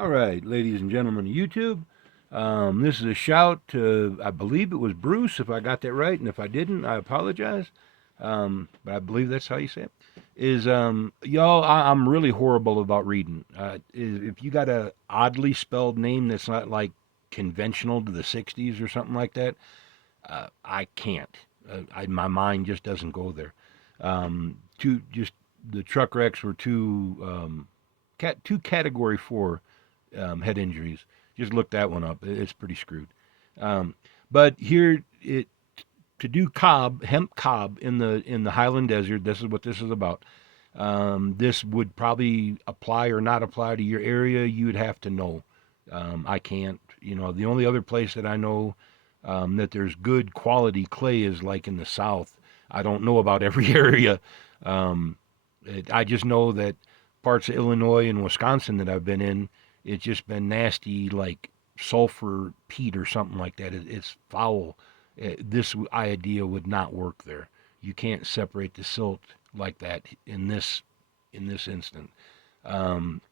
All right, ladies and gentlemen of YouTube, this is a shout to, I believe it was Bruce, if I got that right, and if I didn't, I apologize. But I believe that's how you say it. Y'all, I'm really horrible about reading. If you got a oddly spelled name that's not like conventional to the 60s or something like that, I can't. My mind just doesn't go there. Just the truck wrecks were two category 4 head injuries. Just look that one up. It's pretty screwed. Um, but here, to do hemp cob in the Highland Desert. This is what this is about. This would probably apply or not apply to your area. You would have to know. I can't. The only other place that I know that there's good quality clay is like in the South. I don't know about every area. Um, I just know that parts of Illinois and Wisconsin that I've been in, it's just been nasty, like sulfur peat or something like that. It's foul. This idea would not work there. You can't separate the silt like that in this instant. Um,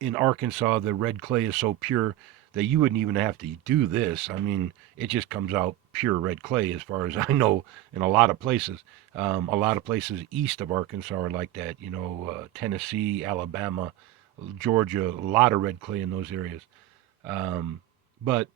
in Arkansas, the red clay is so pure that you wouldn't even have to do this. I mean, it just comes out pure red clay, as far as I know, in a lot of places. A lot of places east of Arkansas are like that. Tennessee, Alabama, Georgia, a lot of red clay in those areas. But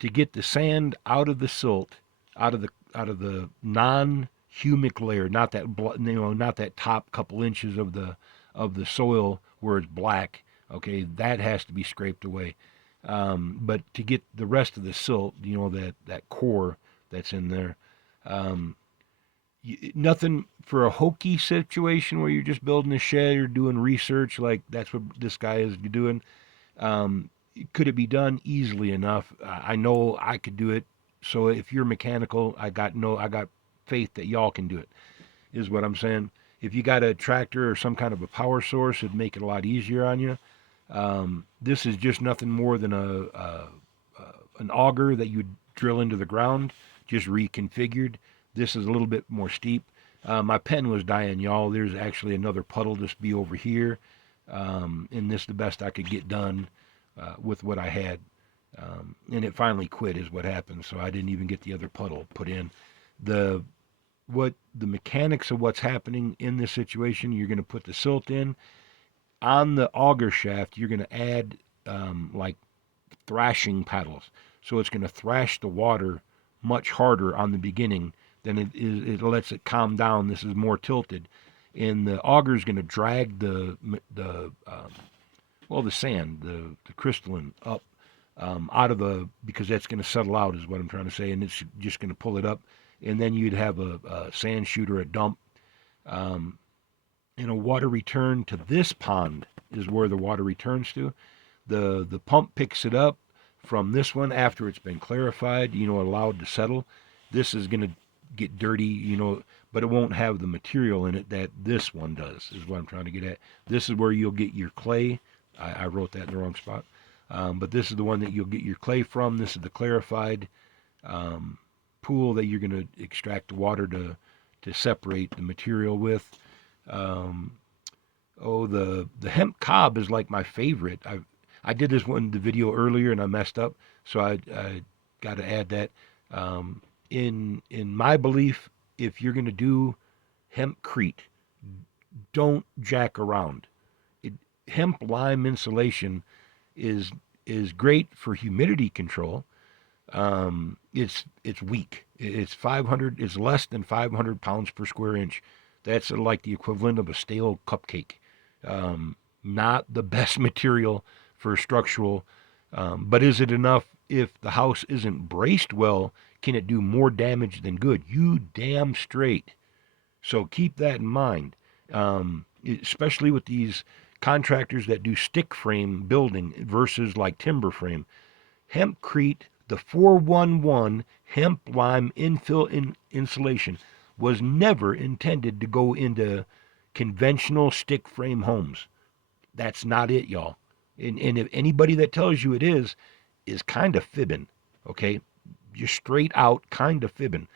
to get the sand out of the silt, out of the non-humic layer, not that top couple inches of the soil where it's black. Okay, that has to be scraped away. But to get the rest of the silt, that core that's in there, um, nothing for a hokey situation where you're just building a shed or doing research like that's what this guy is doing. Um, could it be done easily enough? I know I could do it. So if you're mechanical, I got faith that y'all can do it. Is what I'm saying. If you got a tractor or some kind of a power source, it'd make it a lot easier on you. This is just nothing more than an auger that you drill into the ground, just reconfigured. This is a little bit more steep. My pen was dying, y'all. There's actually another puddle just be over here, and this is the best I could get done with what I had. And it finally quit, is what happened. So I didn't even get the other puddle put in. The what the mechanics of what's happening in this situation? You're going to put the silt in on the auger shaft. You're going to add like thrashing paddles, so it's going to thrash the water much harder on the beginning than it is. It lets it calm down. This is more tilted, and the auger is going to drag the sand, the crystalline up out of because that's going to settle out, is what I'm trying to say, and it's just going to pull it up, and then you'd have a sand chute or a dump. Um, and a water return to this pond is where the water returns to. The pump picks it up from this one after it's been clarified, allowed to settle. This is going to get dirty, but it won't have the material in it that this one does, is what I'm trying to get at. This is where you'll get your clay. I wrote that in the wrong spot. But this is the one that you'll get your clay from. This is the clarified pool that you're going to extract the water to separate the material with. Um, the hemp cob is like my favorite. I did this one the video earlier and I messed up, so I got to add that. In my belief, if you're going to do HempCrete, don't jack around. Hemp lime insulation is is great for humidity control. It's weak. It's 500. It's less than 500 pounds per square inch. That's like the equivalent of a stale cupcake. Not the best material for structural, but is it enough if the house isn't braced well? Can it do more damage than good? You damn straight. So keep that in mind, especially with these contractors that do stick frame building versus like timber frame. HempCrete, the 411 hemp lime insulation, was never intended to go into conventional stick frame homes. That's not it, y'all. And if anybody that tells you it is kind of fibbing, okay? Just straight out kind of fibbing.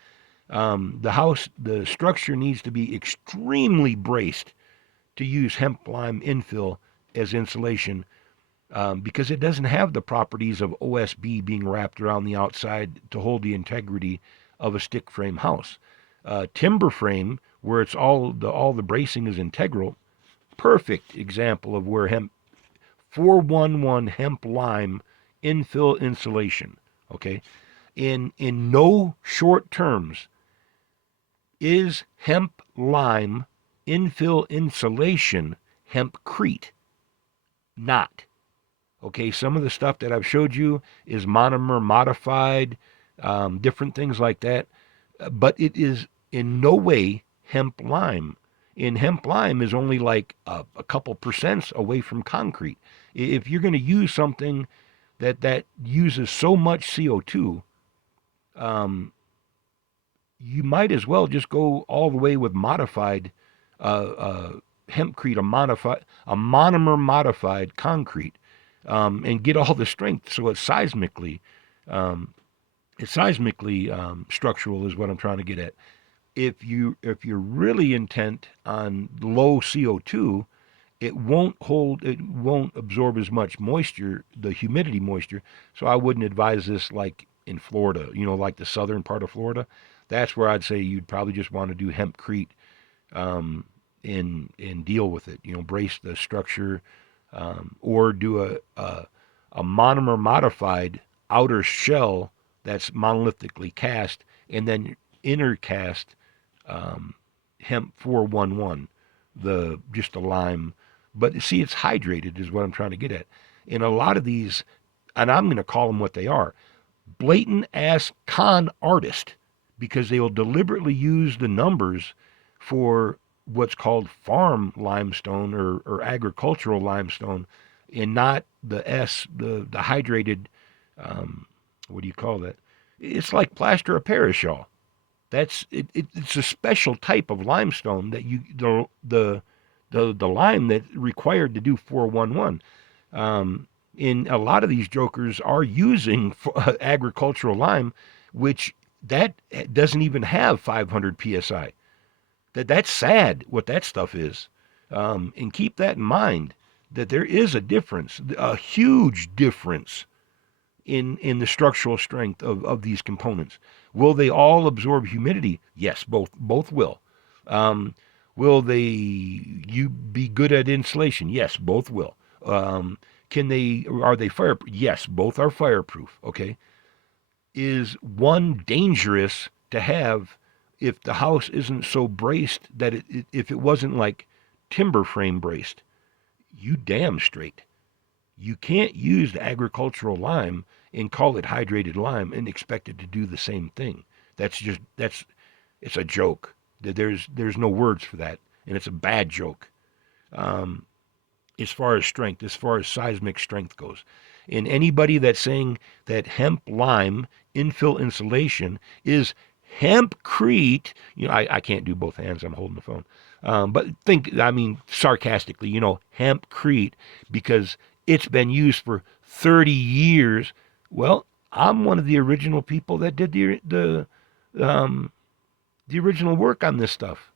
The structure needs to be extremely braced to use hemp lime infill as insulation. because it doesn't have the properties of OSB being wrapped around the outside to hold the integrity of a stick frame house. Timber frame, where it's all the bracing is integral, perfect example of where hemp 411 hemp lime infill insulation. Okay, in no short terms is hemp lime infill insulation HempCrete not. Okay, some of the stuff that I've showed you is monomer modified, different things like that, but it is in no way hemp lime. And hemp lime is only like a couple percents away from concrete. If you're going to use something that uses so much CO2, um, you might as well just go all the way with modified HempCrete, a monomer modified concrete, and get all the strength. So um, it's seismically structural is what I'm trying to get at. If you're really intent on low CO2, it won't absorb as much moisture, the humidity moisture. So I wouldn't advise this like in Florida, like the southern part of Florida. That's where I'd say you'd probably just want to do HempCrete, um, and deal with it. Brace the structure, or do a monomer modified outer shell that's monolithically cast, and then inner cast hemp 411, just the lime. But see, it's hydrated, is what I'm trying to get at. And a lot of these, and I'm going to call them what they are, blatant ass con artist, because they will deliberately use the numbers for what's called farm limestone or agricultural limestone, and not the hydrated, what do you call that? It's like plaster of Paris, y'all. It's a special type of limestone that the lime that's required to do 411. In a lot of these jokers are using agricultural lime, which that doesn't even have 500 psi. That's sad what that stuff is. And keep that in mind, that there is a difference, a huge difference in the structural strength of these components. Will they all absorb humidity? Yes, both will. Um, will they you be good at insulation? Yes, both will. Are they fireproof? Yes, both are fireproof. Okay. Is one dangerous to have if the house isn't so braced that if it wasn't like timber frame braced? You damn straight. You can't use the agricultural lime and call it hydrated lime and expect it to do the same thing. That's it's a joke. There's no words for that, and it's a bad joke. Um, as far as strength, as far as seismic strength goes, and anybody that's saying that hemp lime infill insulation is HempCrete, I can't do both hands. I'm holding the phone. But I mean, sarcastically, HempCrete, because it's been used for 30 years. Well, I'm one of the original people that did um, the original work on this stuff.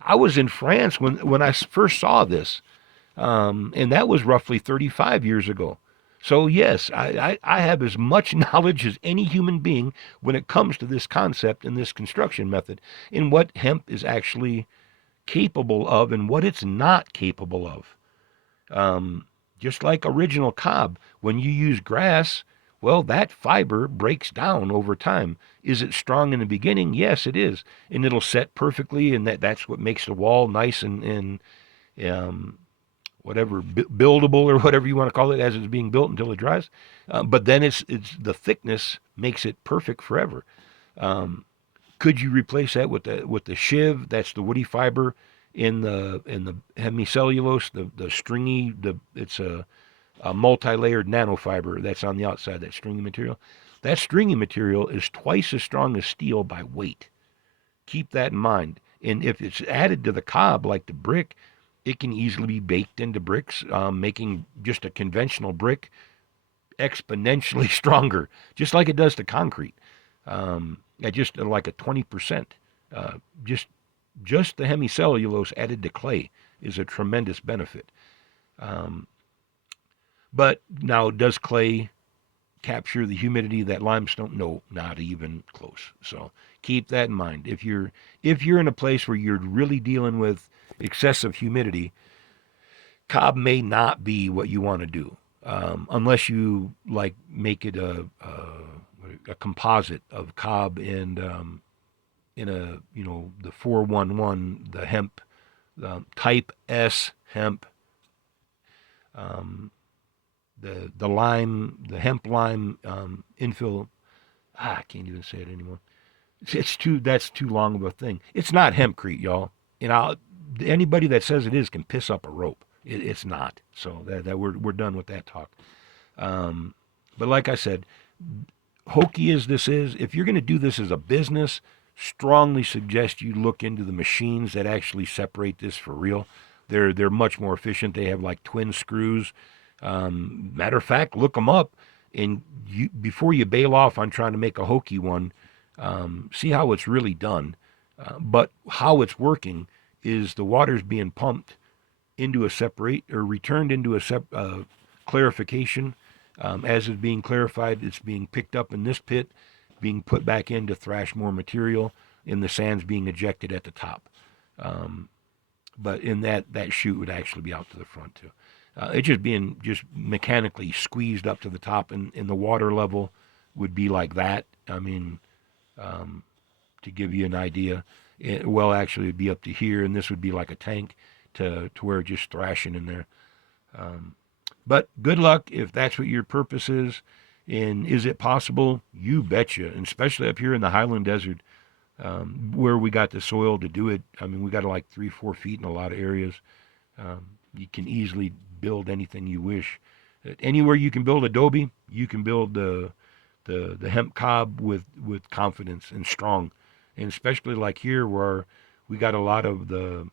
I was in France when I first saw this, and that was roughly 35 years ago. So yes, I have as much knowledge as any human being when it comes to this concept and this construction method, and what hemp is actually capable of and what it's not capable of. Just like original cob, when you use grass, well, that fiber breaks down over time. Is it strong in the beginning? Yes, it is, and it'll set perfectly, and that's what makes the wall nice and um, whatever buildable or whatever you want to call it as it's being built until it dries. But then it's the thickness makes it perfect forever. Um, could you replace that with the shiv? That's the woody fiber in the hemicellulose, the stringy, it's a multi-layered nanofiber that's on the outside, that stringy material. That stringy material is twice as strong as steel by weight. Keep that in mind. And if it's added to the cob like the brick, it can easily be baked into bricks, making just a conventional brick exponentially stronger, just like it does to concrete. At just like a 20%. Uh, just just the hemicellulose added to clay is a tremendous benefit. Um, But now, does clay capture the humidity that limestone? No, not even close. So keep that in mind. If you're in a place where you're really dealing with excessive humidity, cob may not be what you want to do, unless you like make it a composite of cob and in a the 411, the hemp, type S hemp, um, the lime, the hemp lime infill. I can't even say it anymore. It's too that's too long of a thing. It's not HempCrete, y'all. And anybody that says it is can piss up a rope. It's not. So that we're done with that talk. Um, but like I said, hokey as this is, if you're going to do this as a business, strongly suggest you look into the machines that actually separate this for real. They're much more efficient. They have like twin screws. Matter of fact, look them up, and before you bail off on trying to make a hokey one, see how it's really done. But how it's working is the water's being pumped into a separate or returned into a clarification. As it's being clarified, it's being picked up in this pit, being put back in to thrash more material, and the sand's being ejected at the top. But in that chute would actually be out to the front too. It's just being just mechanically squeezed up to the top, and the water level would be like that. I mean, to give you an idea, actually it'd be up to here, and this would be like a tank to where it's just thrashing in there. But good luck if that's what your purpose is. And is it possible? You betcha. And especially up here in the Highland Desert, where we got the soil to do it. I mean, we got like 3-4 feet in a lot of areas. You can easily build anything you wish. Anywhere you can build adobe, you can build the hemp cob with confidence and strong. And especially like here where we got a lot of the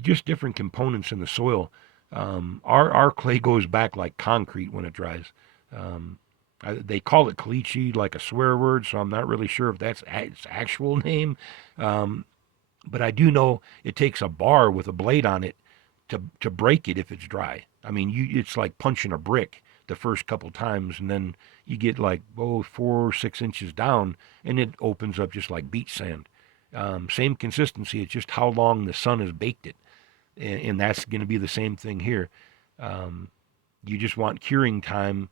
just different components in the soil. Our clay goes back like concrete when it dries. They call it caliche, like a swear word, so I'm not really sure if that's its actual name. But I do know it takes a bar with a blade on it to break it if it's dry. I mean, it's like punching a brick the first couple times, and then you get like 4 or 6 inches down, and it opens up just like beach sand. Same consistency. It's just how long the sun has baked it, and that's going to be the same thing here. You just want curing time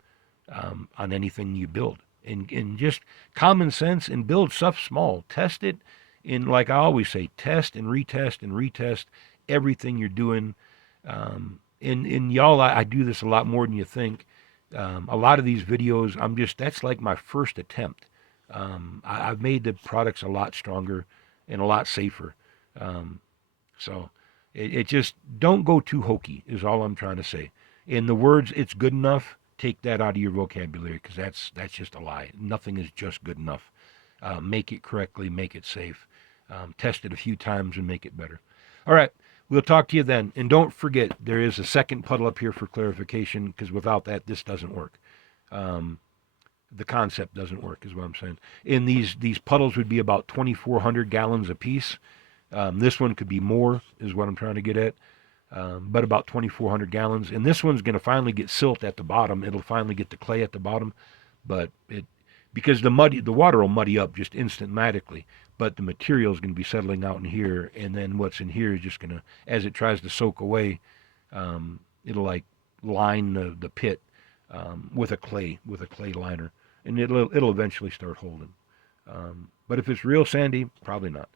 on anything you build, and just common sense, and build stuff small. Test it, and like I always say, test and retest everything you're doing. And y'all, I do this a lot more than you think. A lot of these videos, that's like my first attempt. I've made the products a lot stronger and a lot safer. So it just don't go too hokey is all I'm trying to say. In the words, it's good enough, take that out of your vocabulary, because that's just a lie. Nothing is just good enough. Make it correctly, make it safe. Test it a few times and make it better. All right. We'll talk to you then. And don't forget, there is a second puddle up here for clarification, because without that, this doesn't work. The concept doesn't work, is what I'm saying. And these puddles would be about 2,400 gallons apiece. This one could be more, is what I'm trying to get at. But about 2,400 gallons. And this one's going to finally get silt at the bottom. It'll finally get the clay at the bottom. But because the water will muddy up just instantly. But the material is going to be settling out in here, and then what's in here is just going to, as it tries to soak away, it'll like line the pit with a clay liner, and it'll eventually start holding. But if it's real sandy, probably not.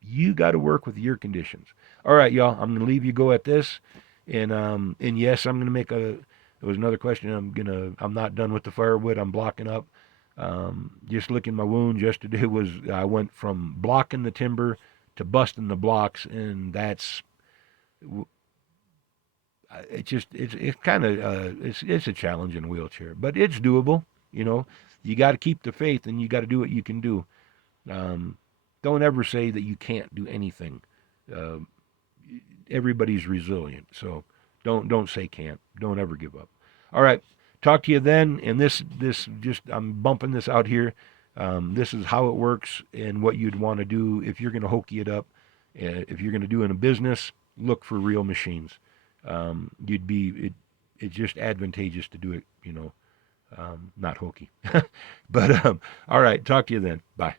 You got to work with your conditions. All right, y'all. I'm going to leave you go at this, and yes, I'm going to make a. There was another question. I'm not done with the firewood. I'm blocking up. Just licking my wounds yesterday I went from blocking the timber to busting the blocks, and it's kind of it's a challenge in a wheelchair, but it's doable. You got to keep the faith, and you got to do what you can do. Don't ever say that you can't do anything. Everybody's resilient, so don't say can't. Don't ever give up. All right. Talk to you then, and this just, I'm bumping this out here. This is how it works and what you'd want to do if you're going to hokey it up. If you're going to do it in a business, look for real machines. you'd be it's just advantageous to do it, not hokey. But all right, talk to you then. Bye.